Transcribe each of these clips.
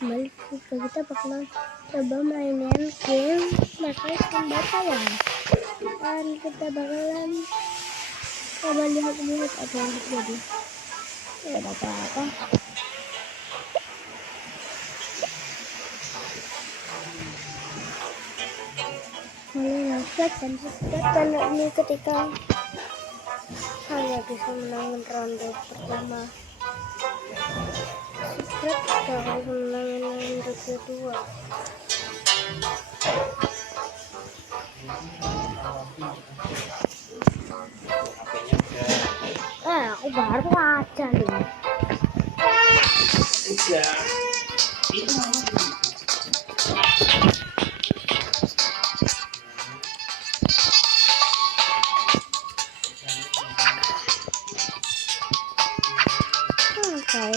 Kembali kita bakalan coba mainin game pakai senjata ya, dan kita bakalan coba lihat apa yang terjadi. Ya udah apa-apa. Kalian like dan subscribe channel ini ketika hanya bisa menangin ronde pertama. Subscribe kalau menangin ronde kedua. Aku baru aja nih. Oke,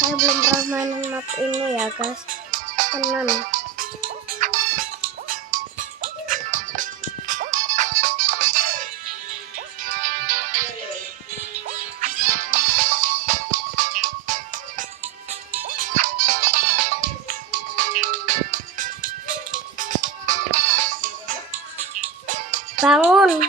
saya belum pernah mainin map ini ya guys, tenan. Bangun.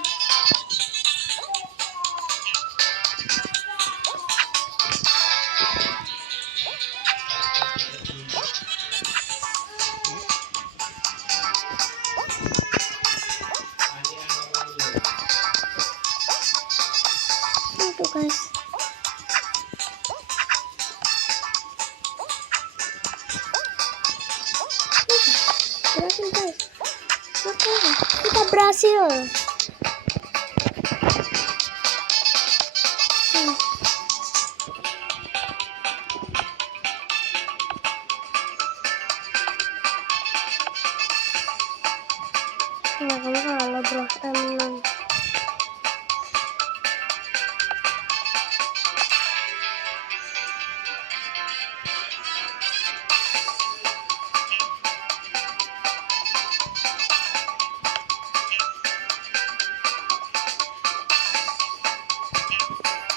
Itu guys. Berhasil guys. Oke, kita berhasil. Ya kamu kalah bro, menang.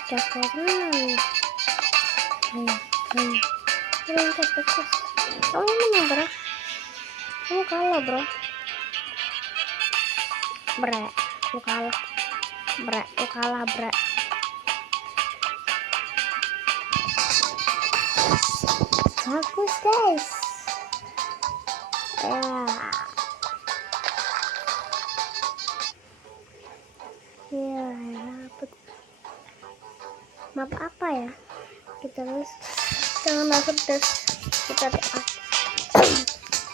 Jagoan. Kamu menang bro. Kamu kalah bro. Lu kalah. Lu kalah bre. Bagus guys. Ya, dapet. Map apa ya? Kita harus jangan langsung tes. Kita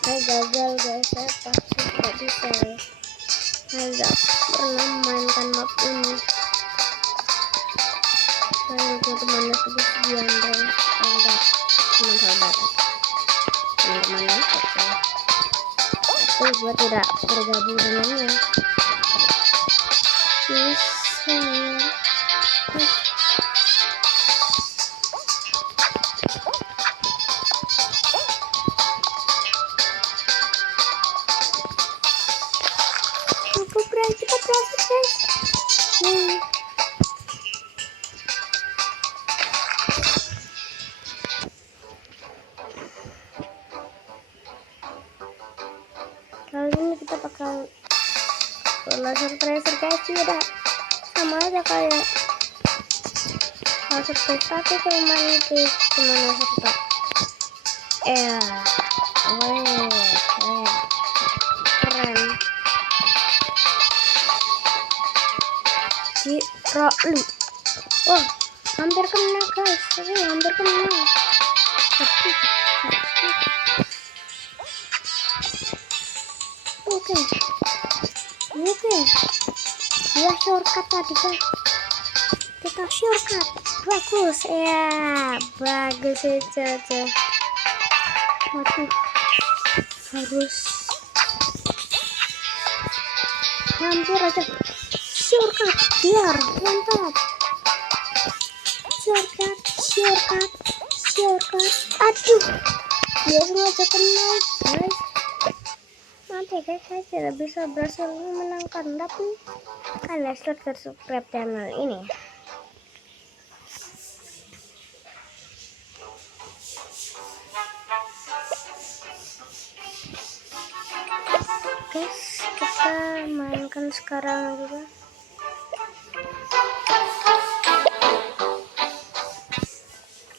saya gagal guys, saya pasti tidak bisa ya. Saya tidak pernah mainkan map ini. Saya juga temannya kesekian deh. Enggak, teman saudara. Teman-teman ya. Tapi gue tidak bergabung dengannya. Bisa. Kita berhasil guys. Kali ini kita bakal laser tracer guys, udah sama aja kayak laser tracer, tapi cuma itu cuma laser tak. Keren. Roli. Oh, hampir kena guys. Hampir kena. Oke. Dia shortcut tadi guys. Kita shortcut. Bagus ya. Bagus aja. Waduh. Harus hampir aja. Shortcut, biar mantap. Shortcut. Aduh, dia sengaja kena guys. Nanti guys, saya tidak bisa berhasil menangkan, tapi kalian like dan subscribe channel ini. guys, kita mainkan sekarang juga.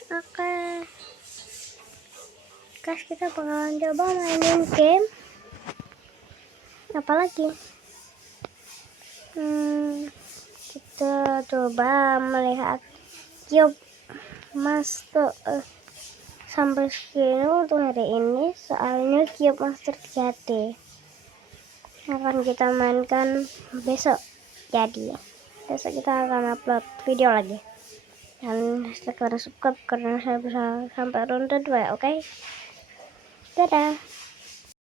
Oke guys, kita bakalan coba mainin game apalagi. Kita coba melihat Cube Master sampai segini untuk hari ini, soalnya Cube Master 3D akan kita mainkan besok. Jadi besok kita akan upload video lagi, dan sekarang subscribe karena saya bisa sampai ronde 2. Oke? Dadah.